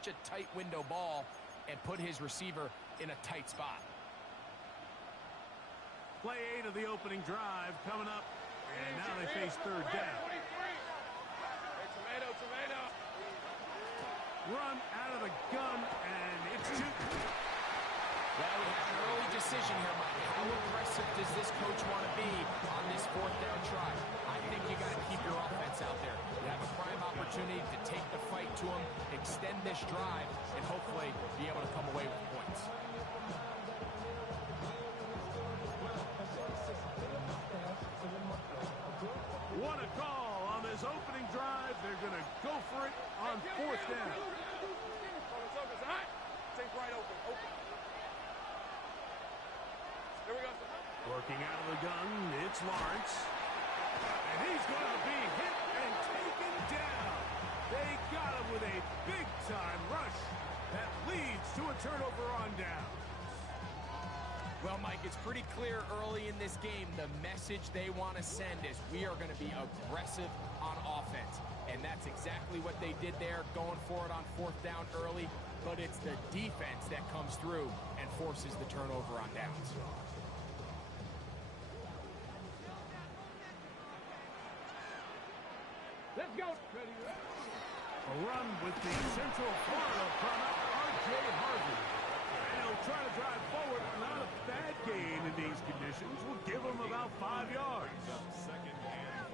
such a tight window ball and put his receiver in a tight spot. Play 8 of the opening drive coming up, and now they face third down. Run out of the gun, and it's Newton. Well, we have an early decision here, Mike. How aggressive does this coach want to be on this fourth down try? I think you got to keep your offense out there. You have a prime opportunity to take the fight to him, extend this drive, and hopefully be able to come away with points. What a call on this opening drive. They're going to go for it on fourth down. Working out of the gun, it's Lawrence. And he's going to be hit and taken down. They got him with a big-time rush that leads to a turnover on down. Well, Mike, it's pretty clear early in this game the message they want to send is we are going to be aggressive on offense. And that's exactly what they did there, going for it on fourth down early. But it's the defense that comes through and forces the turnover on downs. Let's go. A run with the Central Florida product, R.J. Harvey. And he'll try to drive forward. Not a bad gain in these conditions. Will give him about 5 yards. Second and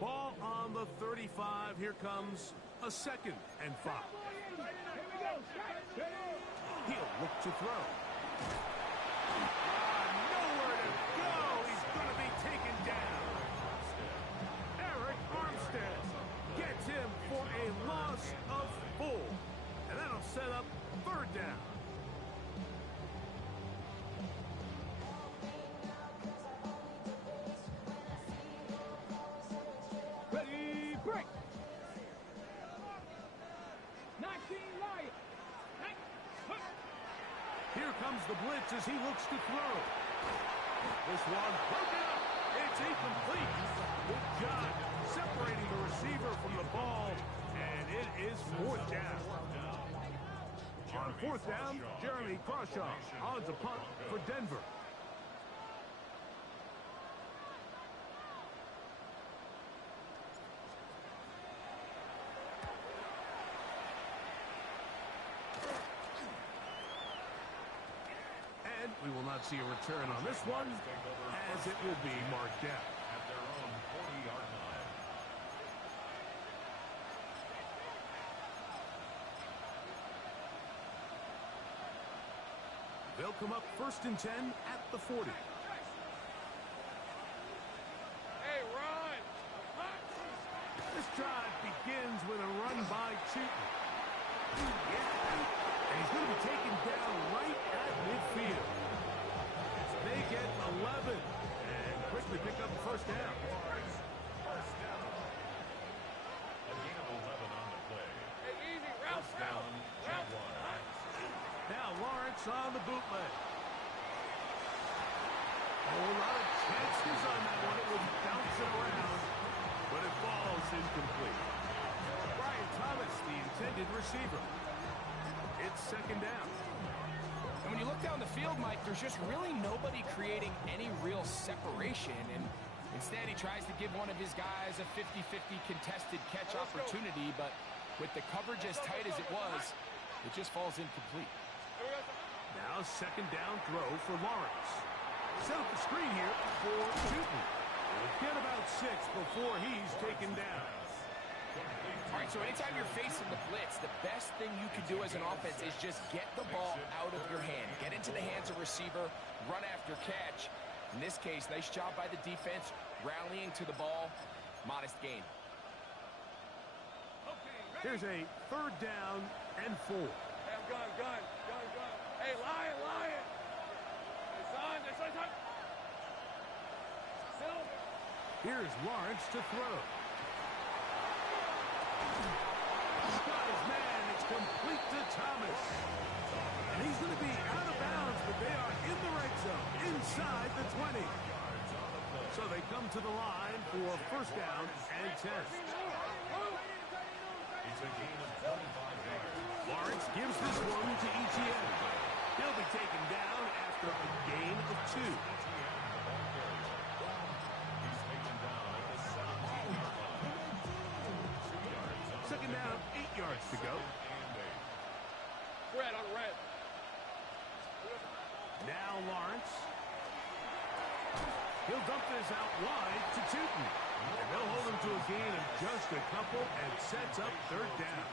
5. Ball on the 35. Here comes a second and 5. He'll look to throw. Nowhere to go. He's going to be taken down. Eric Armstead gets him for a loss of 4. And that'll set up third down. Ready, break. 19 Lions. Here comes the blitz as he looks to throw. This one broken up. It's incomplete. Good job separating the receiver from the ball, and it is fourth down. On fourth down, Jeremy Crawshaw on to punt for Denver. We will not see a return on this one, as it will be marked out. At their own 40-yard line. They'll come up first and 10 at the 40. Hey, run! This drive begins with a run by Cheaton. And he's going to be taken down right at midfield. They get 11 and quickly pick up the first down. First down. A gain of 11 on the play. Hey, easy, route, First down, Jaguars. Now Lawrence on the bootleg. A lot of chances on that one. It was bouncing around, but it falls incomplete. Brian Thomas, the intended receiver. It's second down. And when you look down the field, Mike, there's just really nobody creating any real separation. And instead, he tries to give one of his guys a 50-50 contested catch opportunity. But with the coverage as tight as it was, it just falls incomplete. Now second down throw for Lawrence. Set up the screen here for Newton. We'll get about 6 before he's taken down. All right, so anytime you're facing the blitz, the best thing you can do as an offense is just get the ball out of your hand. Get into the hands of receiver, run after catch. In this case, nice job by the defense, rallying to the ball. Modest gain. Here's a third down and 4. Hey, I'm gun. Hey, Lion. It's on. Silver. Here's Lawrence to throw. He's got his man. It's complete to Thomas. And he's going to be out of bounds, but they are in the red zone, inside the 20. they come to the line for first down and 10. It's a gain of 25 yards. Lawrence gives this one to Etienne. He'll be taken down after a gain of 2. He's taken down at the 17-yard line. 2 yards on Second down, 8 yards to go. Red on red. Now Lawrence. He'll dump this out wide to Tootin. And they'll hold him to a gain of just a couple and sets up third down.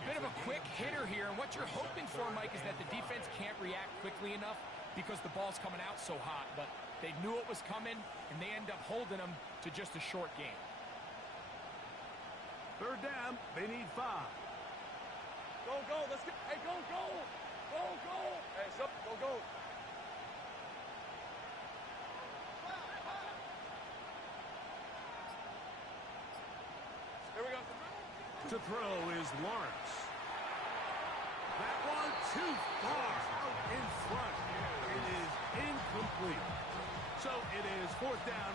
A bit of a quick hitter here, and what you're hoping for, Mike, is that the defense can't react quickly enough because the ball's coming out so hot. But they knew it was coming, and they end up holding them to just a short game. Third down, they need 5. Go, go. Let's get. Hey, go, go. Go, go. Hey, stop. Go, go. Here we go. To throw is Lawrence. That one too far out in front. It is incomplete. So it is fourth down.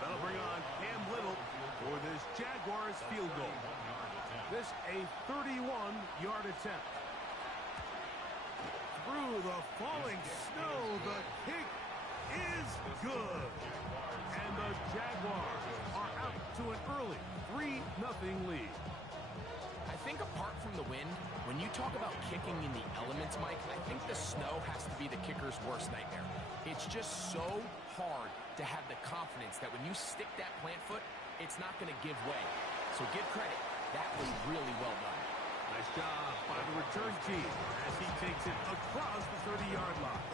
That'll bring on Cam Little for this Jaguars field goal. This a 31-yard attempt. Through the falling snow, the kick is good. And the Jaguars are out to an early 3-0 lead. I think apart from the wind, when you talk about kicking in the elements, Mike, I think the snow has to be the kicker's worst nightmare. It's just so hard to have the confidence that when you stick that plant foot, it's not going to give way. So give credit. That was really well done. Nice job by the return team as he takes it across the 30-yard line.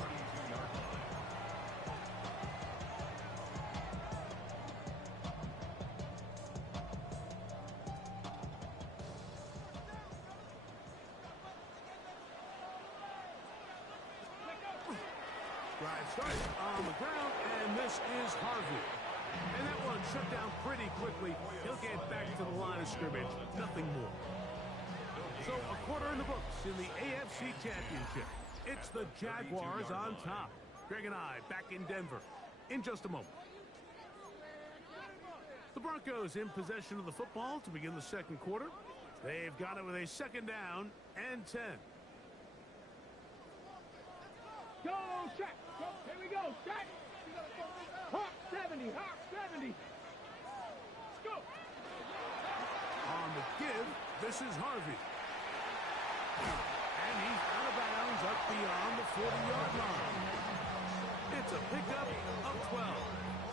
Drive starts on the ground, and this is Harvey. And that one shut down pretty quickly. He'll get back to the line of scrimmage. Nothing more. So a quarter in the books in the AFC Championship. It's the Jaguars on top. Greg and I back in Denver in just a moment. The Broncos in possession of the football to begin the second quarter. They've got it with a second down and 10. Go, check. Go. Here we go. Check. Hawk 70. Hawk 70. Let's go. On the give, this is Harvey. And he's out of bounds up beyond the 40-yard line. It's a pickup of 12.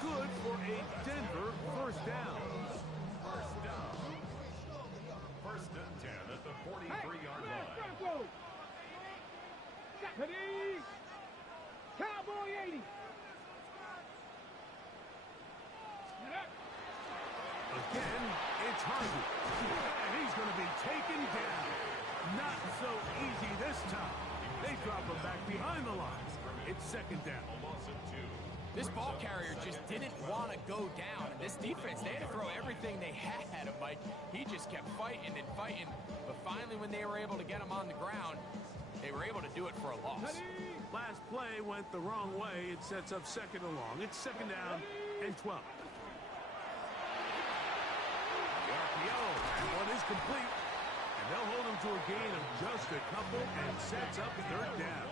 Good for a Denver first down. First and 10 at the 43-yard line. Broncos. Ready. Cowboy 80. Again, it's Harvey. And he's going to be taken down. Not so easy this time. They drop him back behind the line. It's second down. A loss of 2. This ball carrier just didn't want to go down. And this defense, they had to throw everything they had at him, Mike. He just kept fighting and fighting. But finally, when they were able to get him on the ground, they were able to do it for a loss. Last play went the wrong way. It sets up second and long. It's second down and 12. The RPO, that one is complete. And they'll hold him to a gain of just a couple and sets up third down.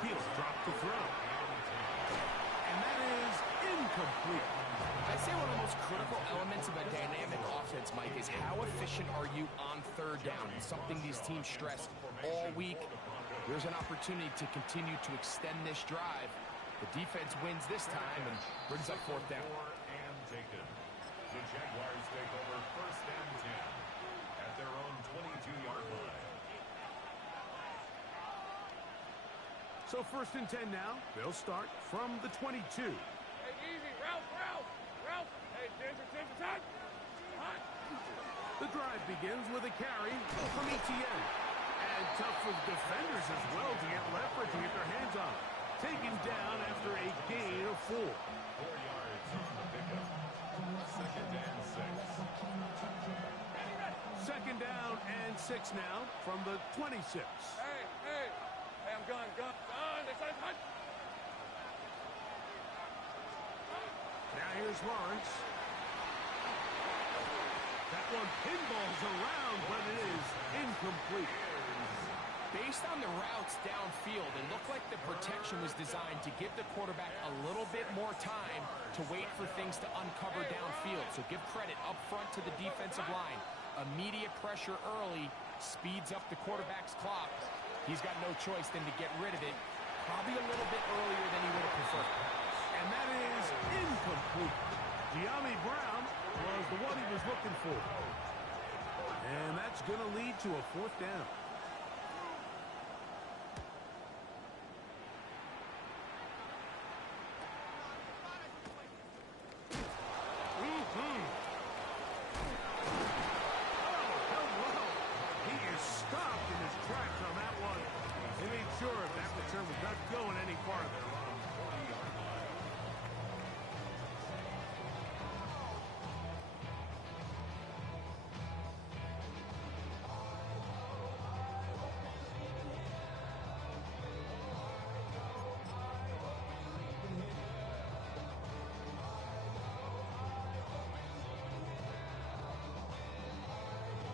He'll drop the throw. And that is incomplete. I'd say one of the most critical elements of a dynamic offense, Mike, is how efficient are you on third down? It's something these teams stress all week. There's an opportunity to continue to extend this drive. The defense wins this time and brings up fourth down. And taken. The Jaguars take over first and 10 at their own 22-yard line. So first and 10 now. They'll start from the 22. Hey, easy. Ralph, Ralph. Ralph. Hey, Denver, time. Hot. The drive begins with a carry from Etienne. And tough for the defenders as well to get leverage to get their hands on. Taken down after a gain of 4. 4 yards on the pickup. Second and 6. Second down and 6 now from the 26. Hey, I'm gone. Gone. They say Here's Lawrence. That one pinballs around, but it is incomplete. Based on the routes downfield, it looked like the protection was designed to give the quarterback a little bit more time to wait for things to uncover downfield. So give credit up front to the defensive line. Immediate pressure early speeds up the quarterback's clock. He's got no choice than to get rid of it, probably a little bit earlier than he would have preferred. And that is incomplete. Giambi Brown was the one he was looking for. And that's going to lead to a fourth down.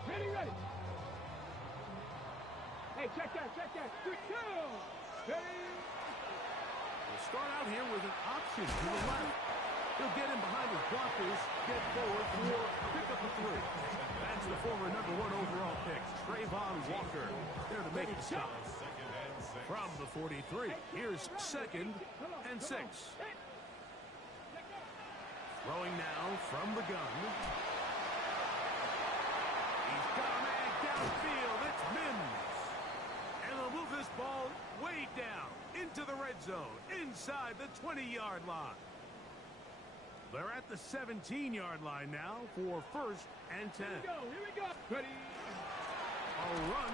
Ready. Hey, check that. Quick down. Ready. We'll start out here with an option to the left. He'll get in behind his blockers, get forward for pick up a 3. That's the former #1 overall pick, Trayvon Walker, there to make the stop. From the 43, here's 2nd and 6. Throwing now from the gun. He's got a man downfield. It's Mims. And they'll move this ball way down into the red zone, inside the 20-yard line. They're at the 17-yard line now for 1st and 10. Here we go. Ready. A run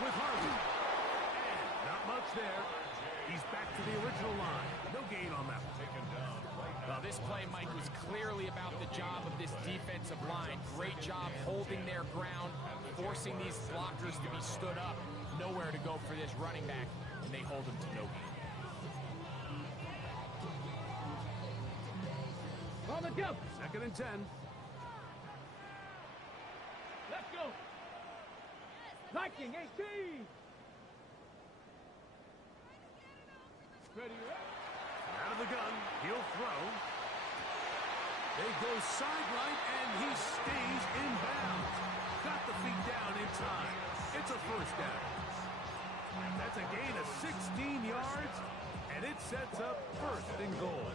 with Harvey. And not much there. He's back to the original line. No gain on that one. Well, this play, Mike, was clearly about the job of this defensive line. Great job holding their ground, forcing these blockers to be stood up. Nowhere to go for this running back, and they hold him to no gain. On the go. 2nd and 10. Let's go. Viking 18. Ready. Out of the gun, he'll throw. They go sideline, and he stays in bounds. Got the feet down in time. It's a 1st down. That's a gain of 16 yards, and it sets up 1st and goal.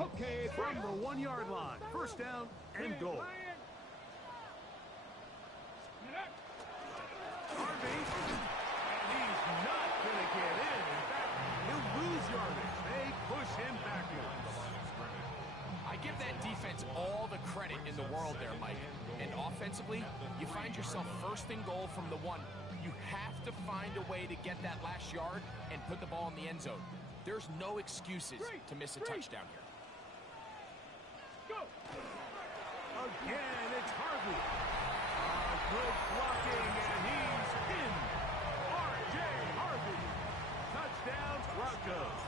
Okay, From the 1-yard line, 1st down and goal. Harvey, and he's not going to get in. In fact, he'll lose yardage. They push him backwards. I give that defense all the credit in the world there, Mike. And offensively, you find yourself 1st and goal from the 1. You have to find a way to get that last yard and put the ball in the end zone. There's no excuses to miss a touchdown here. Go. Again, it's Harvey. Good blocking, and he's in. R.J. Harvey. Touchdown, Broncos.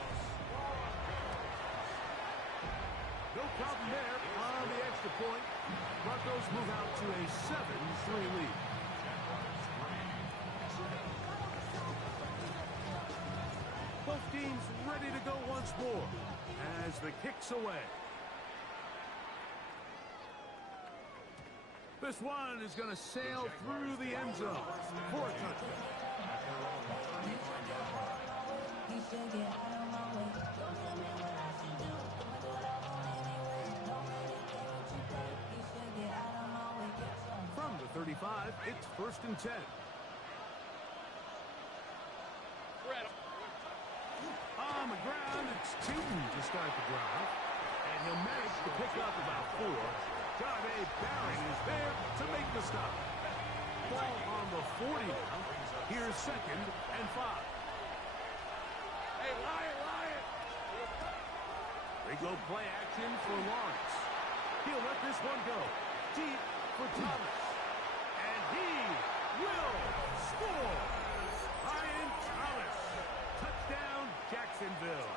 No problem there on the extra point. Broncos move out to a 7-3 lead. Both teams ready to go once more as the kick's away. This one is going to sail through the end zone for a touchdown. From the 35, it's 1st and 10. On the ground, it's Tootin to start the drive. And he'll manage to pick up about 4. Johnny Barron is there to make the stop. Ball on the 40 now. Here's 2nd and 5. Hey, Lion! They go play action for Lawrence. He'll let this one go. Deep for Thomas. And he will score. Ryan Thomas. Touchdown, Jacksonville. Jacksonville.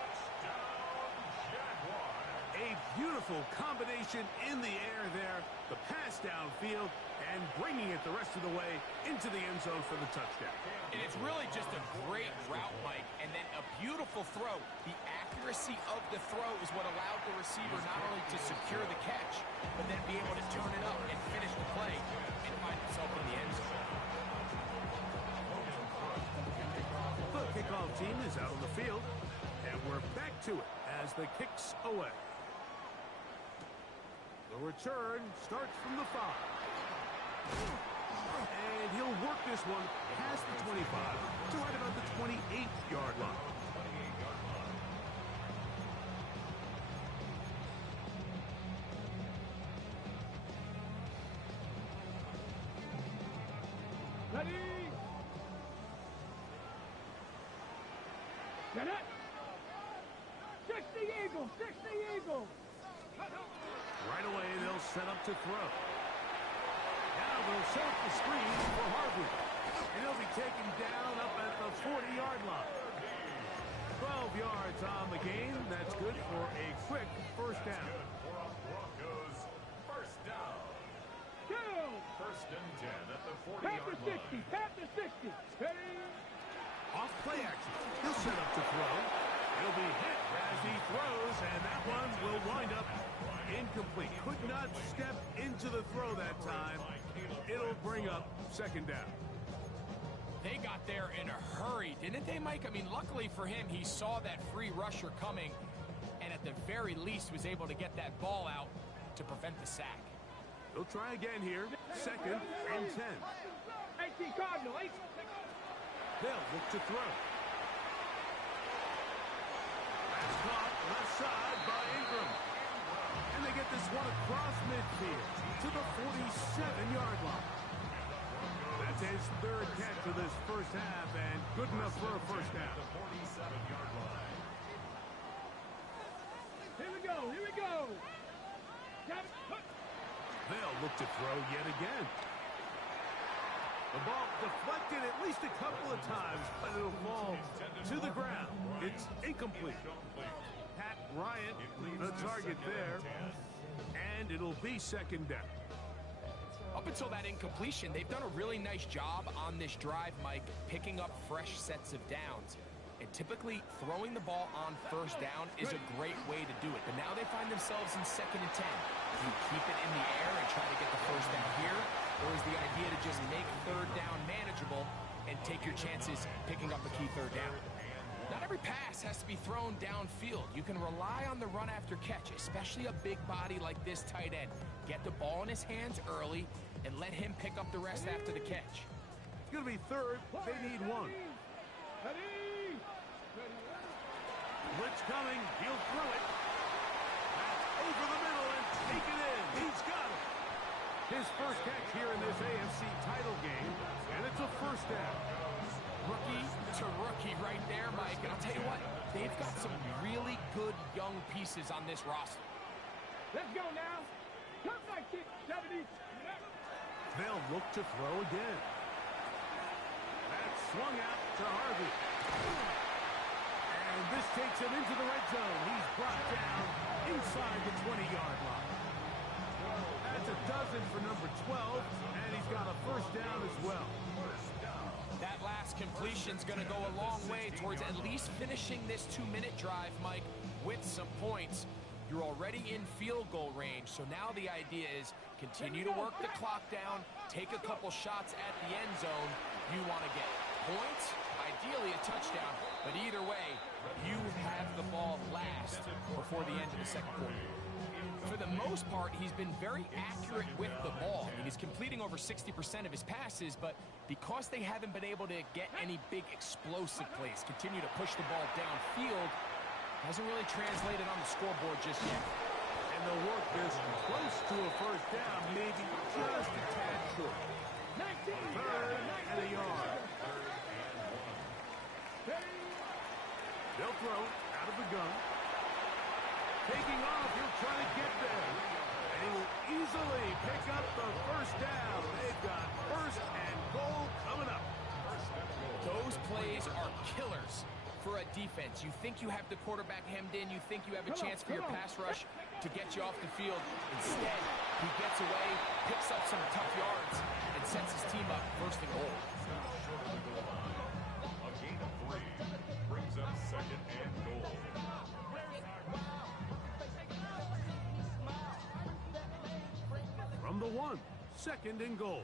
A beautiful combination in the air there. The pass downfield and bringing it the rest of the way into the end zone for the touchdown. And it's really just a great route, Mike, and then a beautiful throw. The accuracy of the throw is what allowed the receiver not only to secure the catch, but then be able to turn it up and finish the play and find himself in the end zone. The kickoff team is out on the field, and we're back to it as the kick's away. The return starts from the 5. And he'll work this one past the 25 to right about the 28-yard line. Ready? Get it! 60 Eagles! 60 Eagles! Right away, they'll set up to throw. Now they'll set up the screen for Harvey. And he'll be taken down up at the 40-yard line. 12 yards on the game. That's good for a quick first down. Broncos first down. Go! First and 10 at the Pat 40-yard the 60! line. Pat the 60! Ready? Off play action. He'll set up to throw. He'll be hit as he throws, and that one will wind up incomplete. Could not step into the throw that time. It'll bring up second down. They got there in a hurry, didn't they, Mike? I mean, luckily for him, he saw that free rusher coming, and at the very least was able to get that ball out to prevent the sack. They'll try again here. Second and 10. 18 Cardinal! 18. They'll look to throw. That's caught left side by Ingram. And they get this one across midfield to the 47-yard line. That's his third catch of this first half, and good enough for a first down. The 47-yard line. Here we go! Here we go! Got it! They'll look to throw yet again. The ball deflected at least a couple of times, but it'll fall to the ground. It's incomplete. Pat Bryant, the target there, and it'll be second down. Up until that incompletion, they've done a really nice job on this drive, Mike, picking up fresh sets of downs. And typically, throwing the ball on first down is a great way to do it. But now they find themselves in second and 10. Do you keep it in the air and try to get the first down here? Or is the idea to just make third down manageable and take your chances picking up a key third down? Not every pass has to be thrown downfield. You can rely on the run after catch, especially a big body like this tight end. Get the ball in his hands early and let him pick up the rest after the catch. It's going to be third. They need one. Ready? Blitz coming. He'll throw it. That's over the middle and take it in. He's got it. His first catch here in this AFC title game, and it's a first down. Rookie to rookie right there, Mike. And I'll tell you what, they've got some really good young pieces on this roster. Let's go now. Come back, kick. 70. They'll look to throw again. That's swung out to Harvey. And this takes him into the red zone. He's brought down inside the 20-yard line. That's a dozen for number 12, and he's got a first down as well. That last completion's going to go a long way towards at least finishing this 2-minute drive, Mike, with some points. You're already in field goal range, so now the idea is continue to work the clock down, take a couple shots at the end zone. You want to get points, ideally a touchdown, but either way, you have the ball last before the end of the second quarter. For the most part, he's been very accurate with the ball. I mean, he's completing over 60% of his passes, but because they haven't been able to get any big explosive plays, continue to push the ball downfield, hasn't really translated on the scoreboard just yet. And they'll work this close to a first down, maybe just a tad short. 19. Third and a yard. They'll throw out of the gun. Taking off, he'll try to get there. And he will easily pick up the first down. They've got first and goal coming up. Those plays are killers for a defense. You think you have the quarterback hemmed in. You think you have a chance for your pass rush to get you off the field. Instead, he gets away, picks up some tough yards, and sets his team up first and goal. A gain of 3 brings up second and goal. From the 1, second and goal.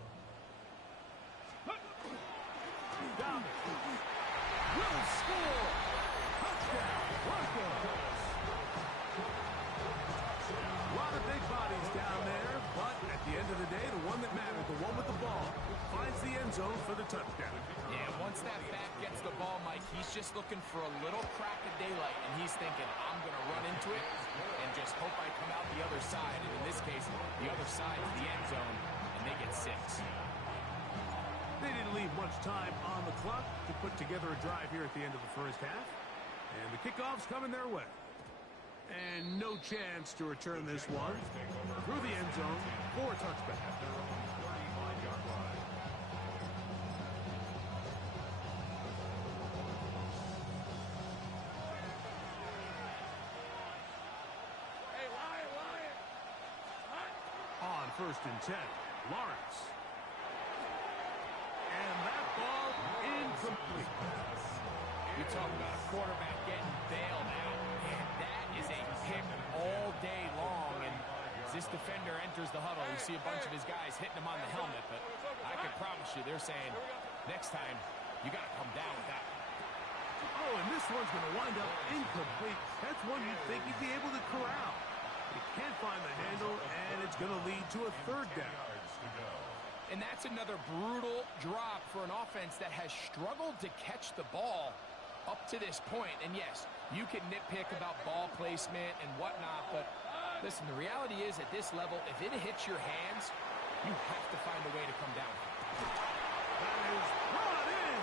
Down. Will score. Touchdown, Broncos. A lot of big bodies down there, but at the end of the day, the one that mattered, the one with the ball, finds the end zone for the touchdown. Yeah, once that back gets the ball, Mike, he's just looking for a little crack of daylight, and he's thinking, I'm going to run into it and just hope I come out the other side. And in this case, the other side is the end zone, and they get 6. They didn't leave much time on the clock to put together a drive here at the end of the first half. And the kickoff's coming their way. And no chance to return this one through the end zone for a touchback. Hey, Lion! On first and 10, Lawrence. And that ball incomplete. You talk about a quarterback getting bailed out. Man, that is a pick all day long. And as this defender enters the huddle, you see a bunch of his guys hitting him on the helmet. But I can promise you, they're saying, next time, you got to come down with that. Oh, and this one's going to wind up incomplete. That's one you'd think he'd be able to corral. He can't find the handle, and it's going to lead to a third down. And that's another brutal drop for an offense that has struggled to catch the ball up to this point. And yes, you can nitpick about ball placement and whatnot, but listen, the reality is at this level, if it hits your hands, you have to find a way to come down. That is brought in.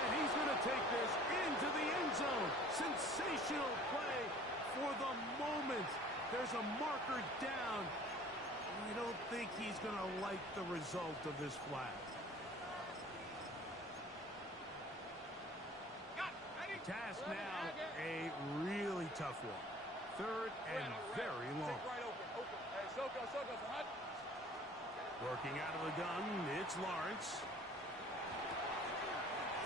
And he's going to take this into the end zone. Sensational play for the moment. There's a marker down. I don't think he's going to like the result of this flag. Task now, a really tough one. Third and very long. Right open. Hey, Soko, front. Working out of the gun, it's Lawrence.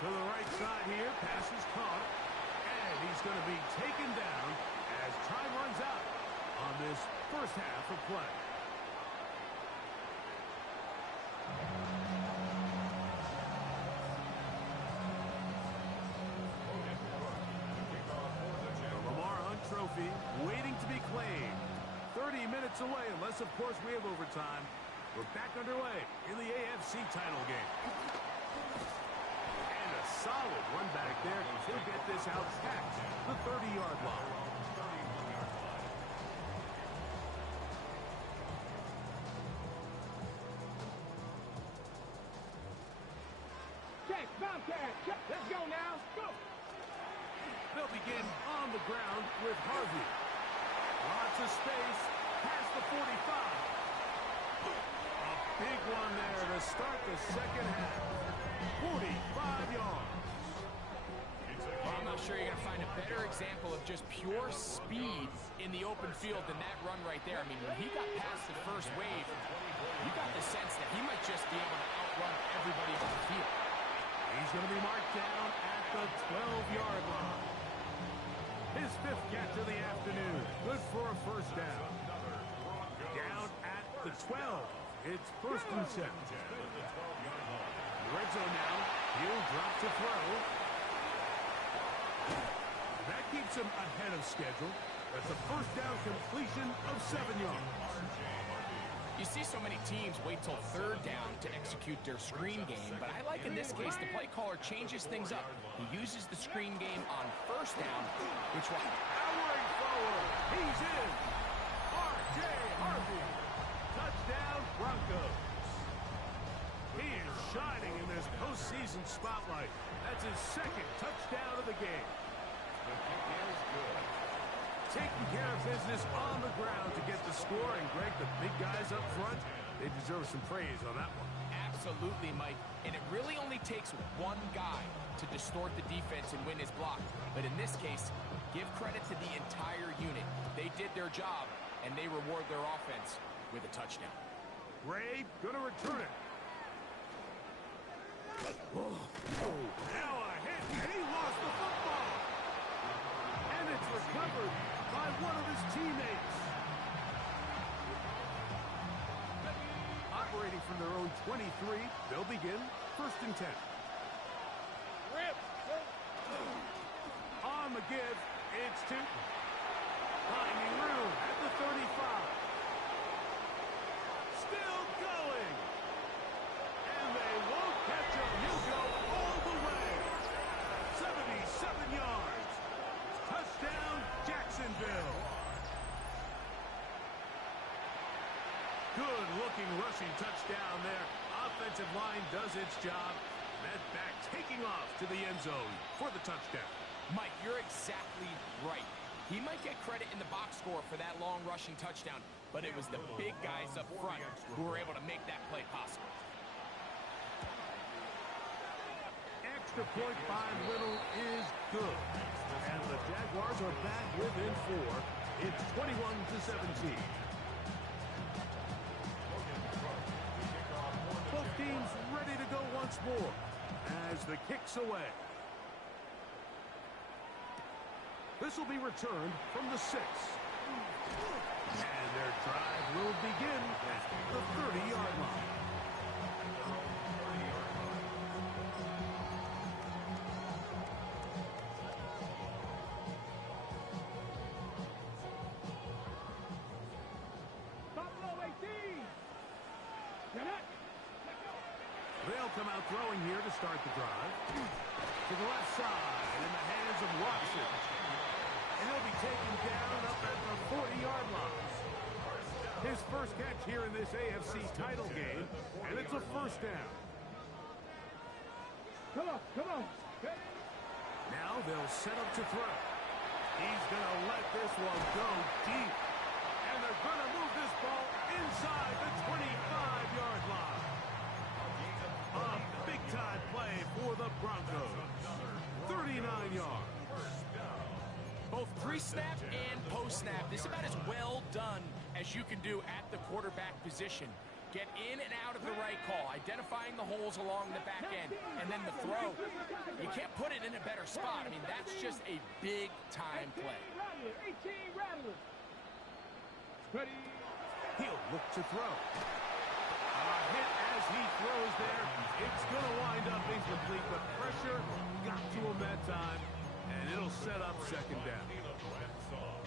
To the right side here, pass is caught. And he's going to be taken down as time runs out on this first half of play. Trophy waiting to be claimed. 30 minutes away, unless, of course, we have overtime. We're back underway in the AFC title game. And a solid run back there. He'll get this out past the 30-yard line. Check, Bobcat, check. Let's go now. Go. They'll begin on the ground with Harvey. Lots of space past the 45. A big one there to start the second half. 45 yards. Well, I'm not sure you're going to find a better example of just pure speed in the open field than that run right there. I mean, when he got past the first wave, you got the sense that he might just be able to outrun everybody on the field. He's going to be marked down at the 12-yard line. His 5th catch of the afternoon. Good for a first down. Down at the 12. It's first and 7. Red zone now. He'll drop to throw. That keeps him ahead of schedule. That's a first down completion of 7 yards. You see so many teams wait till third down to execute their screen game, but I like in this case the play caller changes things up. He uses the screen game on first down, which will... Powering forward, he's in. R.J. Harvey. Touchdown, Broncos. He is shining in this postseason spotlight. That's his 2nd touchdown of the game. The kick is good. Taking care of business on the ground to get the score. And, Greg, the big guys up front, they deserve some praise on that one. Absolutely, Mike. And it really only takes one guy to distort the defense and win his block. But in this case, give credit to the entire unit. They did their job, and they reward their offense with a touchdown. Gray gonna return it. Oh, now a hit, and he lost the football. And it's recovered by one of his teammates. Operating from their own 23, they'll begin 1st and 10. Rip. On the give, it's 2. Finding room at the 35. Still going. And they won't catch him. He'll go all the way. 77 yards. Touchdown, Jacksonville. Good-looking rushing touchdown there. Offensive line does its job. That back taking off to the end zone for the touchdown. Mike, you're exactly right. He might get credit in the box score for that long rushing touchdown, but it was the big guys up front who were able to make that play possible. Extra point by Little is good. And the Jaguars are back within 4. It's 21-17. Both teams ready to go once more as the kick's away. This will be returned from the 6. And their drive will begin at the 30-yard line. They'll come out throwing here to start the drive. To the left side in the hands of Watson. And he'll be taken down up at the 40-yard line. His first catch here in this AFC title game, and it's a 1st down. Come on. Now they'll set up to throw. He's going to let this one go deep. And they're going to move this ball inside the 25-yard line. A big-time play for the Broncos. 39 yards. Both pre-snap and post-snap, this is about as well done as you can do at the quarterback position. Get in and out of the right call, identifying the holes along the back end, and then the throw. You can't put it in a better spot. I mean, that's just a big-time play. 18 rattlers. Ready. He'll look to throw. A hit as he throws there. It's going to wind up incomplete, but pressure got to him that time, and it'll set up 2nd down.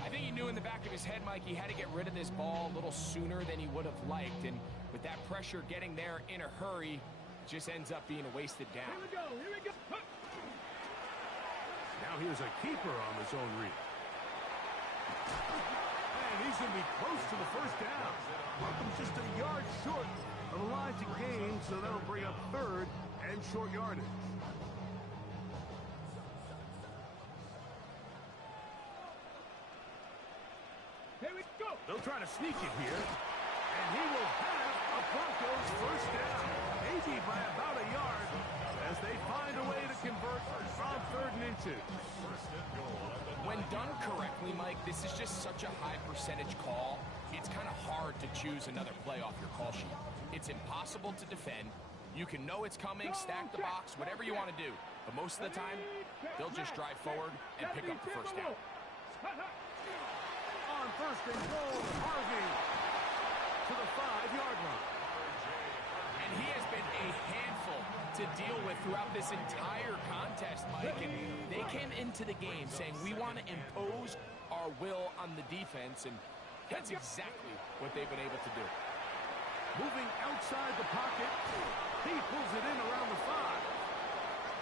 I think he knew in the back of his head, Mike, he had to get rid of this ball a little sooner than he would have liked, and with that pressure getting there in a hurry, just ends up being a wasted down. Here we go. Now here's a keeper on the zone read. And he's going to be close to the 1st down. Welcome's just a yard short of the line to gain, so that'll bring up 3rd and short yardage. Here we go. They'll try to sneak it here. And he will have a Broncos 1st down. Maybe by about a yard as they find a way to convert from 3rd and inches. When done correctly, Mike, this is just such a high percentage call. It's kind of hard to choose another play off your call sheet. It's impossible to defend. You can know it's coming, stack the box, whatever you want to do. But most of the time, they'll just drive forward and pick up the 1st down. On 1st and goal, Harvey to the 5-yard line. And he has been a handful to deal with throughout this entire contest, Mike. And they came into the game saying, we want to impose our will on the defense, and that's exactly what they've been able to do. Moving outside the pocket, he pulls it in around the 5.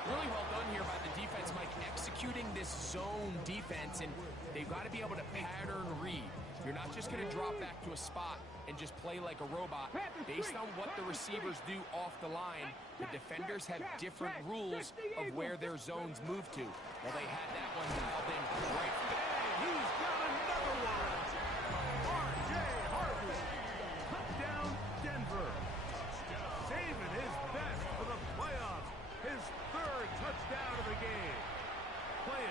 Really well done here by the defense, Mike, executing this zone defense, and they've got to be able to pattern read. You're not just going to drop back to a spot and just play like a robot. Based on what the receivers do off the line, the defenders have different rules of where their zones move to. Well, they had that one dialed in right from the And he's got another one. R.J. Harvey. Touchdown, Denver. Saving his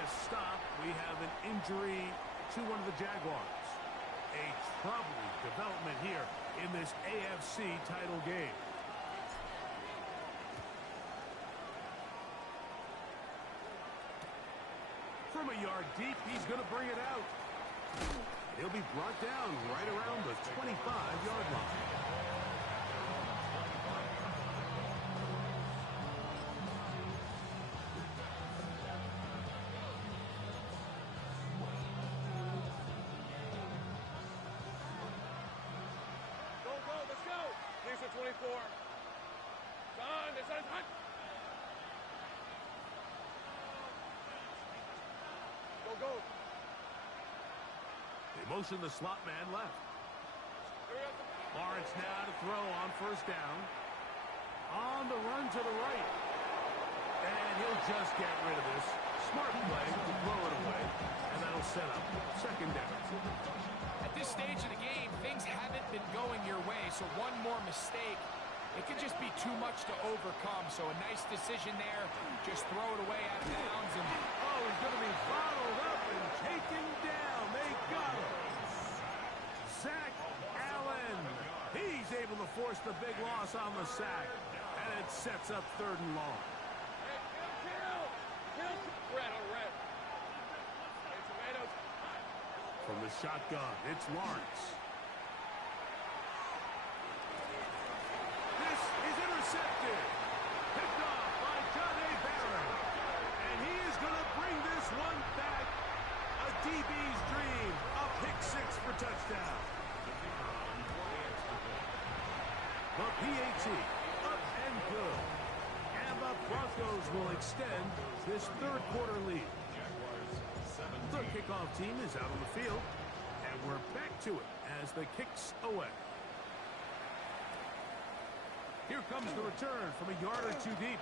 a stop. We have an injury to one of the Jaguars. A troubling development here in this AFC title game. From a yard deep, he's going to bring it out. He'll be brought down right around the 25-yard line. Go, let's go. Here's the 24. It's on. Go. They motion the slot man left. Lawrence now to throw on first down. On the run to the right. And he'll just get rid of this. Smart play to throw it away. And that'll set up second down. At this stage of the game, things haven't been going your way, so one more mistake, it could just be too much to overcome. So a nice decision there. Just throw it away out of bounds. And oh, he's going to be bottled up and taken down. They got him. Zach Allen. He's able to force the big loss on the sack. And it sets up third and long. Kill. Red on red. Hey, tomatoes. From the shotgun, it's Lawrence. This is intercepted. Picked off by John A. Barron. And he is going to bring this one back. A DB's dream. A pick six for touchdown. The PAT up and good. And the Broncos will extend this third quarter lead. The kickoff team is out on the field. And we're back to it as the kicks away. Here comes the return from a yard or two deep.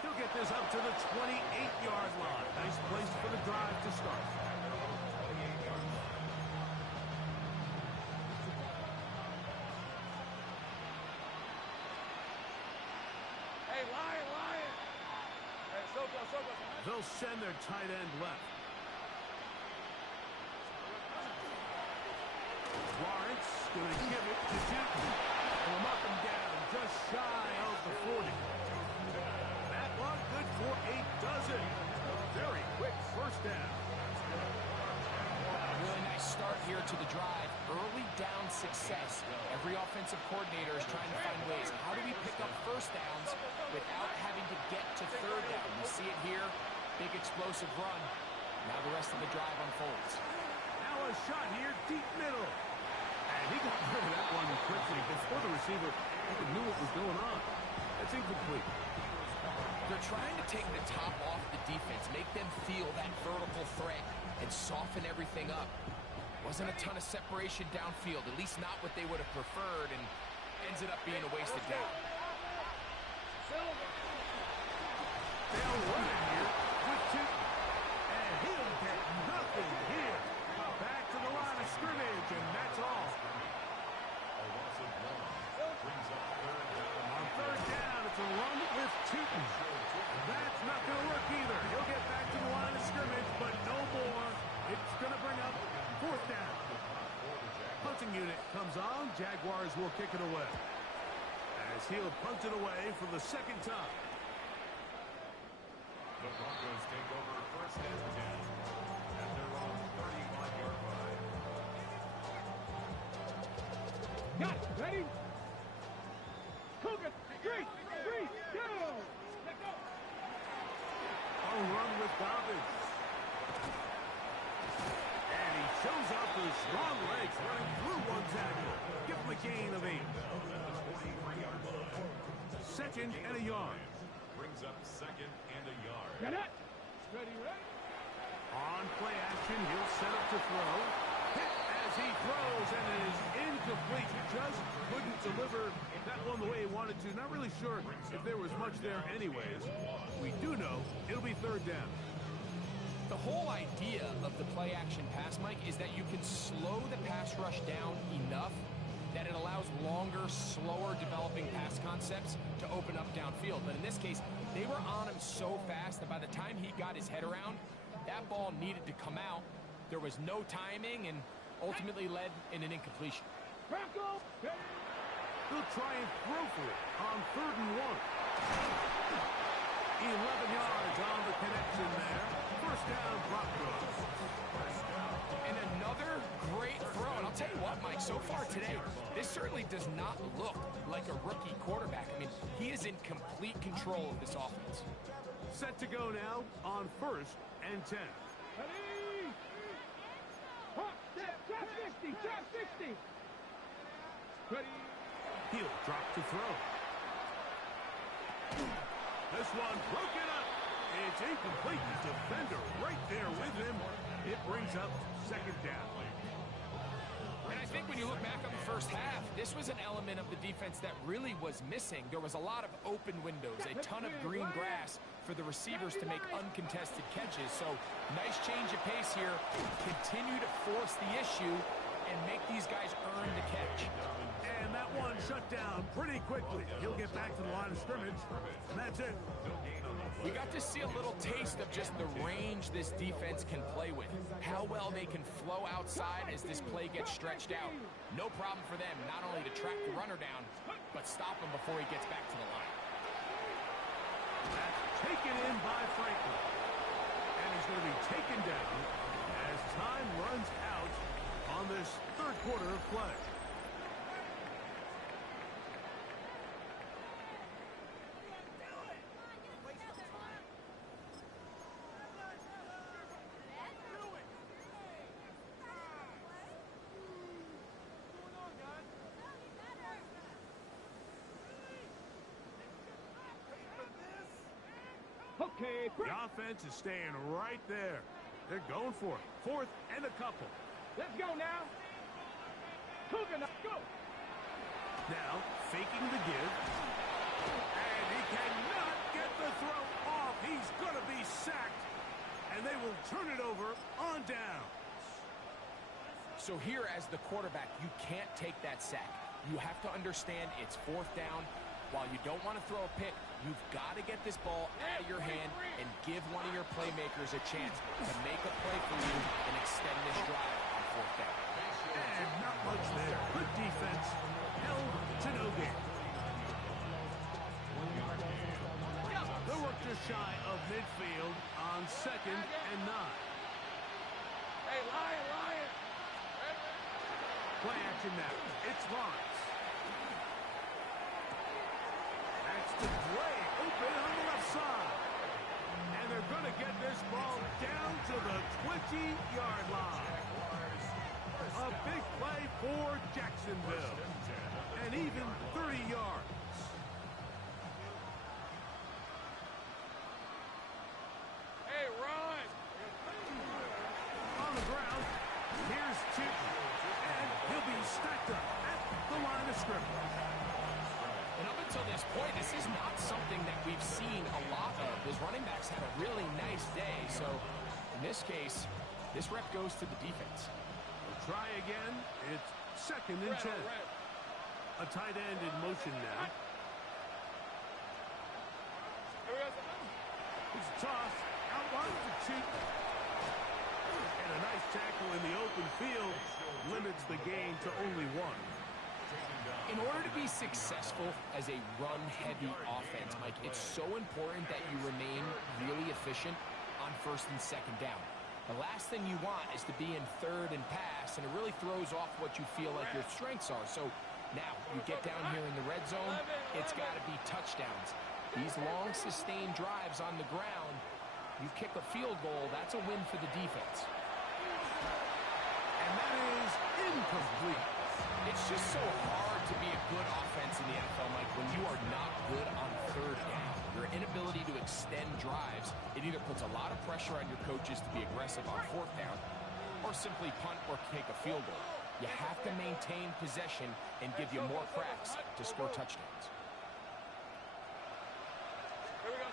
He'll get this up to the 28-yard line. Nice place for the drive to start. Hey, Lion. Hey, so close. They'll send their tight end left. Lawrence going to give it to Newton. Will knock him down just shy of the 40. That one good for a dozen. Very quick first down. really nice start here to the drive. Early down success. Every offensive coordinator is trying to find ways. How do we pick up first downs without having to get to third down? You see it here. Big explosive run. Now the rest of the drive unfolds. Now a shot here, deep middle. And he got rid of that one quickly before the receiver even knew what was going on. That's incomplete. They're trying to take the top off the defense, make them feel that vertical threat, and soften everything up. Wasn't a ton of separation downfield, at least not what they would have preferred, and ends it up being a wasted down. They'll run it here with Newton. And he'll get nothing here. Back to the line of scrimmage, and that's all. On third down, it's a run with Newton. That's not going to work either. He'll get back to the line of scrimmage, but no more. It's going to bring up fourth down. Punting unit comes on. Jaguars will kick it away. As he'll punt it away for the second time. The Broncos take over first and 10 at their own 35-yard line. Got it. Ready? Cougar. 3, 2. A run with Dobbins. And he shows off his strong legs running through one tackle. Give him a gain of 8. Second and a yard. Brings up second and a yard. Get it. Ready. On play action, he'll set up to throw. Hit as he throws, and it is incomplete. Just couldn't deliver that one the way he wanted to. Not really sure if there was much there anyways. We do know it'll be third down. The whole idea of the play-action pass, Mike, is that you can slow the pass rush down enough that it allows longer, slower developing pass concepts to open up downfield. But in this case, they were on him so fast that by the time he got his head around, that ball needed to come out. There was no timing and ultimately led in an incompletion. Broncos. They'll try and throw for it on 3rd and 1. 11 yards on the connection there. First down, Broncos. And another great throw. And I'll tell you what, Mike, so far today, this certainly does not look like a rookie quarterback. I mean, he is in complete control of this offense. Set to go now on 1st and 10. Ready. Hawk, step, trap 60, trap 60. Ready. He'll drop to throw. This one broken up. It's incomplete. The defender right there with him. It brings up 2nd down. And I think when you look back on the first half, this was an element of the defense that really was missing. There was a lot of open windows, a ton of green grass for the receivers to make uncontested catches. So nice change of pace here. Continue to force the issue and make these guys earn the catch. And that one shut down pretty quickly. He'll get back to the line of scrimmage, and that's it. We got to see a little taste of just the range this defense can play with. How well they can flow outside as this play gets stretched out. No problem for them not only to track the runner down, but stop him before he gets back to the line. That's taken in by Franklin. And he's going to be taken down as time runs out on this 3rd quarter of play. Okay, The offense is staying right there. They're going for it. 4th and a couple. let's go now. Cougar, now go. Now, faking the give. And he cannot get the throw off. He's going to be sacked. And they will turn it over on down. So here as the quarterback, you can't take that sack. You have to understand it's 4th down. While you don't want to throw a pick, you've got to get this ball out of your hand and give one of your playmakers a chance to make a play for you and extend this drive on 4th down. And not much there. Good defense. Held to no gain. They'll look just shy of midfield on 2nd and 9. Hey, Lion. Play action now. It's Lawrence. That's the play open on the left side. And they're going to get this ball down to the 20-yard line. A big play for Jacksonville. And even 30 yards. Hey, run. On the ground, here's Chip. And he'll be stacked up at the line of scrimmage. And up until this point, this is not something that we've seen a lot of. His running backs had a really nice day. So in this case, this rep goes to the defense. We'll try again. It's 2nd and 10. A tight end in motion now. It's a toss. Out wide to Cheek. And a nice tackle in the open field limits the gain to only 1. In order to be successful as a run-heavy offense, Mike, it's so important that you remain really efficient on 1st and 2nd down. The last thing you want is to be in 3rd and pass, and it really throws off what you feel like your strengths are. So now you get down here in the red zone, it's got to be touchdowns. These long, sustained drives on the ground, you kick a field goal, that's a win for the defense. And that is incomplete. It's just so hard to be a good offense in the NFL, Mike, when you are not good on 3rd down. Your inability to extend drives, it either puts a lot of pressure on your coaches to be aggressive on 4th down or simply punt or kick a field goal. You have to maintain possession and give you more cracks to score touchdowns. Here we go.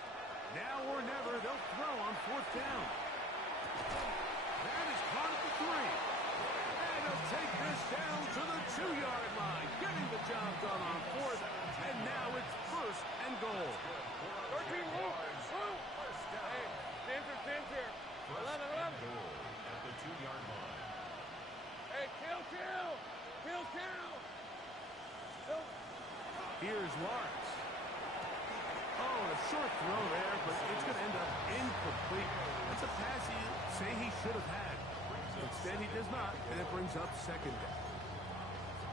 Now or never, they'll throw on 4th down. That is caught at the 3. And he'll take this down to the 2-yard line, getting the job done on 4th, and now it's 1st and goal. 13, move. Hey, Pins here. 11. Goal at the 2-yard line. Hey, kill. Here's Lawrence. Oh, a short throw there, but it's going to end up incomplete. That's a pass you say he should have had. Instead, he does not, and it brings up 2nd down.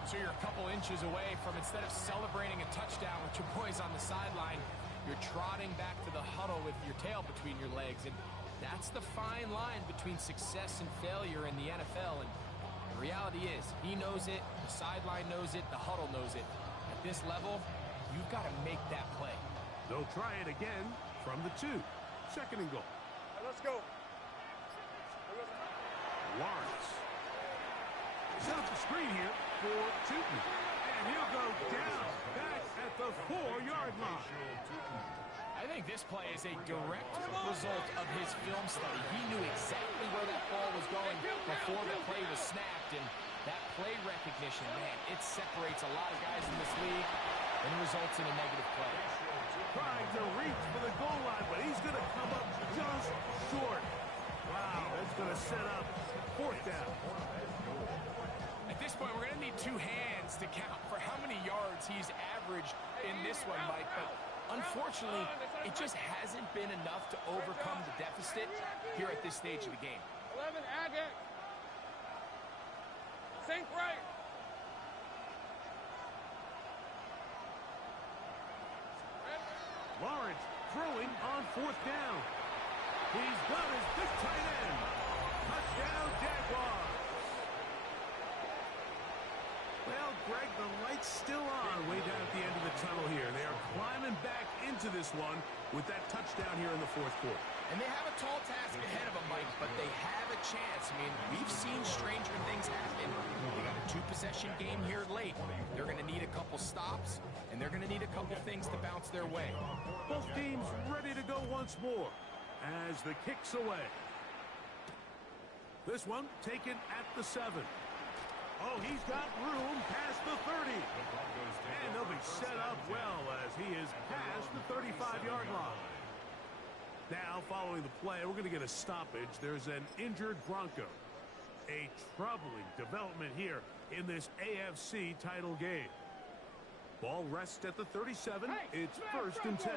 So you're a couple inches away from, instead of celebrating a touchdown with your boys on the sideline, you're trotting back to the huddle with your tail between your legs. And that's the fine line between success and failure in the NFL. And the reality is, he knows it, the sideline knows it, the huddle knows it. At this level, you've got to make that play. They'll try it again from the 2. 2nd and goal. Right, let's go. Lawrence. Set up the screen here for Tootin. And he'll go down back at the 4-yard line. I think this play is a direct result of his film study. He knew exactly where that ball was going before the play was snapped, and that play recognition, man, it separates a lot of guys in this league and results in a negative play. Trying to reach for the goal line, but he's going to come up just short. Wow, that's going to set up 4th down. At this point, we're going to need 2 hands to count for how many yards he's averaged in this one, Mike, but unfortunately, it just hasn't been enough to overcome the deficit here at this stage of the game. 11, Agate. Sink right. Lawrence throwing on 4th down. He's got his big tight end. Touchdown, Jaguars. Well, Greg, the light's still on way down at the end of the tunnel here. They are climbing back into this one with that touchdown here in the 4th quarter. And they have a tall task ahead of them, Mike, but they have a chance. I mean, we've seen stranger things happen. They got a 2-possession game here late. They're going to need a couple stops, and they're going to need a couple things to bounce their way. Both teams ready to go once more as the kick's away. This one taken at the 7. Oh, he's got room past the 30. And they'll be set up well as he is past the 35-yard line. Now, following the play, we're going to get a stoppage. There's an injured Bronco. A troubling development here in this AFC title game. Ball rests at the 37. It's 1st and 10.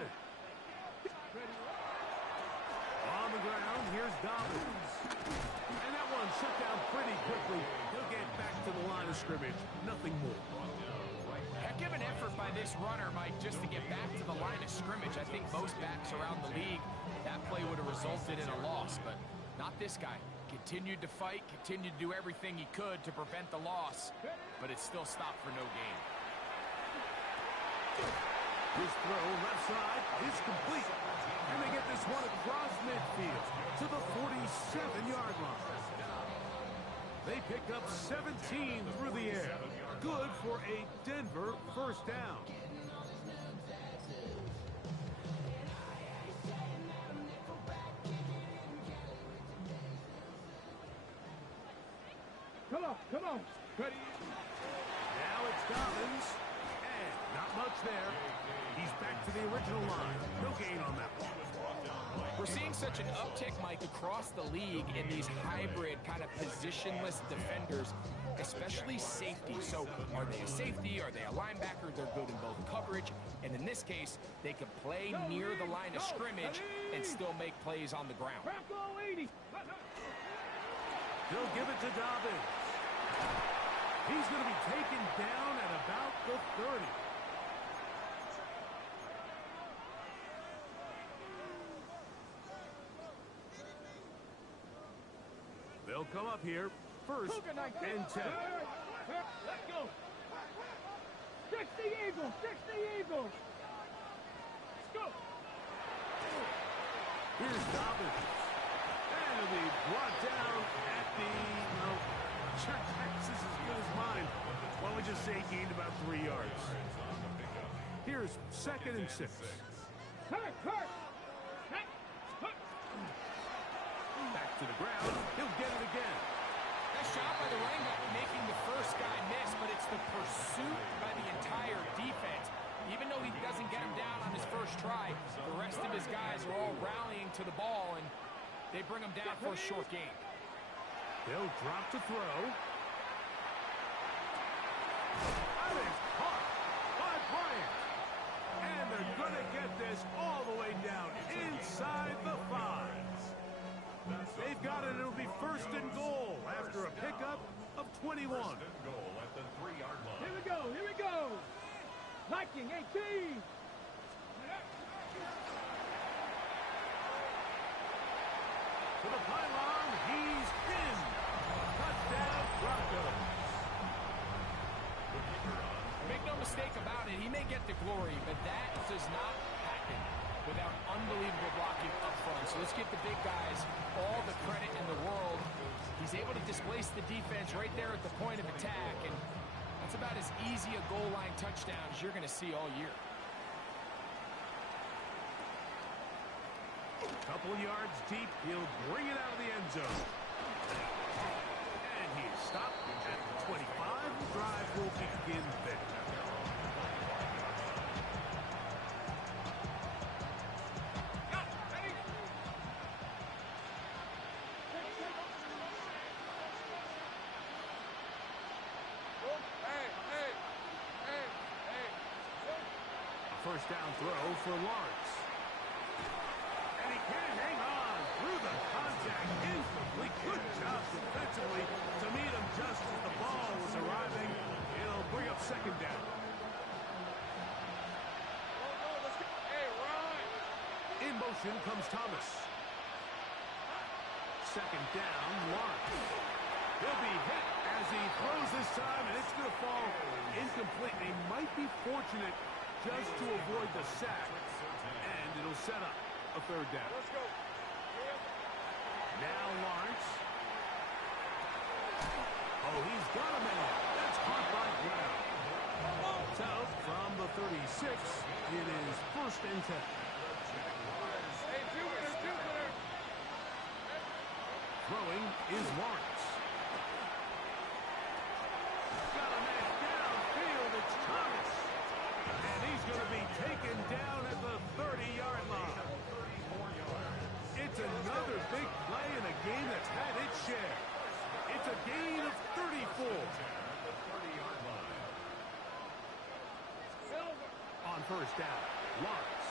On the ground, here's Dobbins. And that one shut down pretty quickly. He'll get back to the line of scrimmage. Nothing more. Heck of an effort by this runner, Mike, just to get back to the line of scrimmage. I think most backs around the league, that play would have resulted in a loss, but not this guy. Continued to fight, continued to do everything he could to prevent the loss, but it still stopped for no gain. His throw left side is complete. And they get this one across midfield to the 47-yard line. They pick up 17 through the air. Good for a Denver 1st down. Come on. Ready? Now it's Dobbins. And not much there. He's back to the original line. No gain on that one. We're seeing such an uptick, Mike, across the league in these hybrid kind of positionless defenders, especially safety. So are they a safety? Are they a linebacker? They're good in both coverage. And in this case, they can play near the line of scrimmage and still make plays on the ground. Bronco 80. They'll give it to Dobbins. He's going to be taken down at about the 30. They'll come up here, 1st and 10. Let's go. 60 Eagles. 60 Eagles. Let's go. Here's Dobbins. And he'll be brought down at the, sure, Texas is good as mine. Why don't we just say he gained about 3 yards. Here's 2nd and 6. Hurt. Back to the ground. He'll get it again. Nice job by the are all rallying to the ball, and they bring them down for a short gain. They'll drop to throw. That is caught by Bryant. And they're going to get this all the way down inside the 5. They've got it. It'll be first and goal after a pickup of 21. First and goal at the 3-yard line. Here we go, here we go. Viking 18. To the pylon, he's in. Touchdown, Broncos. Make no mistake about it, he may get the glory, but that does not happen without unbelievable blocking up front. So let's give the big guys all the credit in the world. He's able to displace the defense right there at the point of attack, and that's about as easy a goal line touchdown as you're going to see all year. Couple yards deep, he'll bring it out of the end zone. And he's stopped at the 25. The drive will begin there. First down throw for Lawrence. And he can't hang on through the contact. Incomplete. Good job defensively to meet him just as the ball was arriving. It'll bring up second down. In motion comes Thomas. Second down, Lawrence. He'll be hit as he throws this time, and it's going to fall incomplete. They might be fortunate just to avoid the sack, and it'll set up a third down. Let's go. Now Lawrence. Oh, he's got a man. That's caught by Brown. So, from the 36, it is first and 10. Hey, Jupiter. Throwing is Lawrence. Got a man downfield. It's Thomas. And he's going to be taken down at the 30-yard line. It's another big play in a game that's had its share. It's a gain of 34. On first down, Lawrence.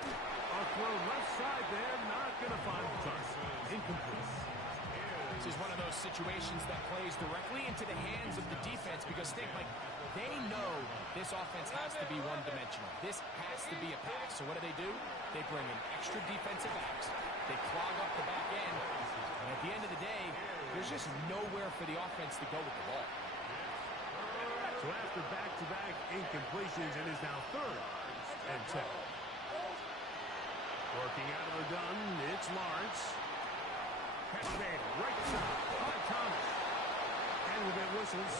A throw left side there, not going to find the target. Incomplete. This is one of those situations that plays directly into the hands of the defense because they know this offense has to be one-dimensional. This has to be a pass. So what do? They bring in extra defensive backs. They clog up the back end. And at the end of the day, there's just nowhere for the offense to go with the ball. So after back-to-back incompletions, it is now third and 10. Working out of the gun, it's Lawrence. Catch made right side by Thomas. And we'll get whistles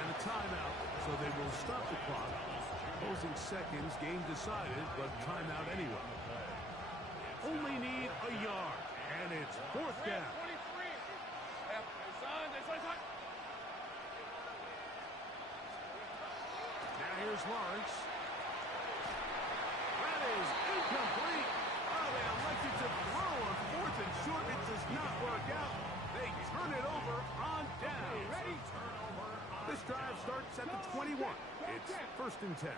and a timeout, so they will stop the clock. Closing seconds, game decided, but timeout anyway. Only need a yard, and it's fourth down. Now here's Lawrence. That is incomplete. Oh, they elected to throw on fourth and short. It does not work out. They turn it over on down. Ready? This drive starts at the 21. It's first and 10.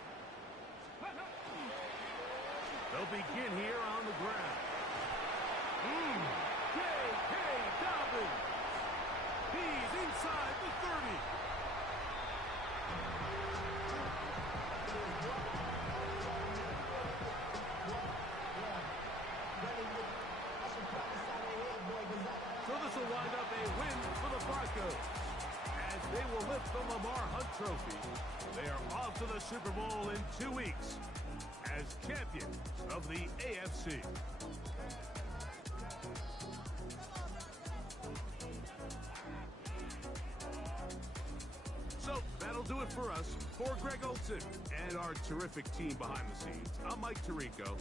They'll begin here on the ground. J.K. Dobbins. He's inside the 30. So this will wind up a win for the Broncos, as they will lift the Lamar Hunt Trophy. They are off to the Super Bowl in 2 weeks as champions of the AFC. So that'll do it for us. For Greg Olson and our terrific team behind the scenes, I'm Mike Tirico.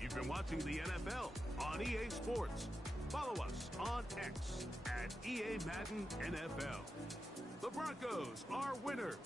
You've been watching the NFL on EA Sports. Follow us on X at EA Madden NFL. The Broncos are winners.